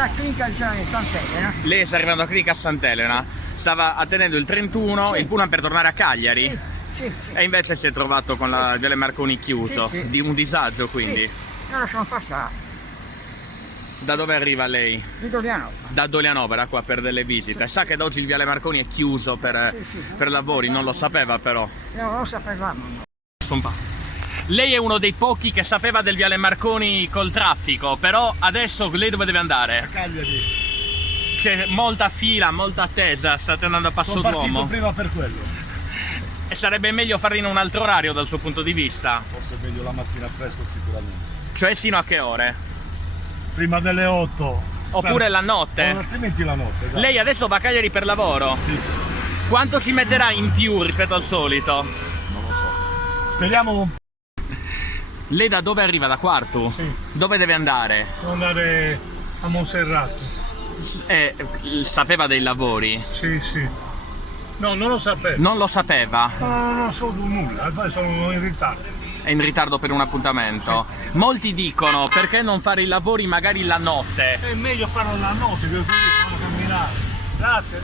La clinica di Sant'Elena. Lei sta arrivando alla clinica a Sant'Elena, stava attendendo il 31, Sì. il pullman per tornare a Cagliari. Sì, sì. E invece si è trovato con la Viale Marconi chiuso, Sì, sì. di un disagio quindi. Sì. Allora sono passato. Da dove arriva lei? Di Doriano. Da Dolianova, era qua per delle visite. Sa che da oggi il Viale Marconi è chiuso Sì. per lavori, non lo sapeva però. Non lo sapevamo. Lei è uno dei pochi che sapeva del Viale Marconi col traffico, però adesso lei dove deve andare? Cagliari. C'è molta fila, molta attesa, state andando a passo Sono partito d'uomo. prima per quello. E sarebbe meglio farlo in un altro orario dal suo punto di vista? Forse è meglio la mattina presto sicuramente. Cioè sino a che ore? Prima delle 8. Oppure la O notte? altrimenti la notte, esatto. Lei adesso va a Cagliari per lavoro? Sì, Quanto ci metterà in più rispetto al solito? non lo so. Speriamo un Lei da dove arriva? Da Quartu? Sì. Dove deve andare? Devo andare a Monserrato. Sapeva dei lavori? Sì, sì. No, non lo sapevo. Non lo sapeva? No, non so nulla, poi sono in ritardo. È in ritardo per un appuntamento? Molti dicono perché non fare i lavori magari la notte? È meglio farlo la notte, perché così fanno camminare. Grazie.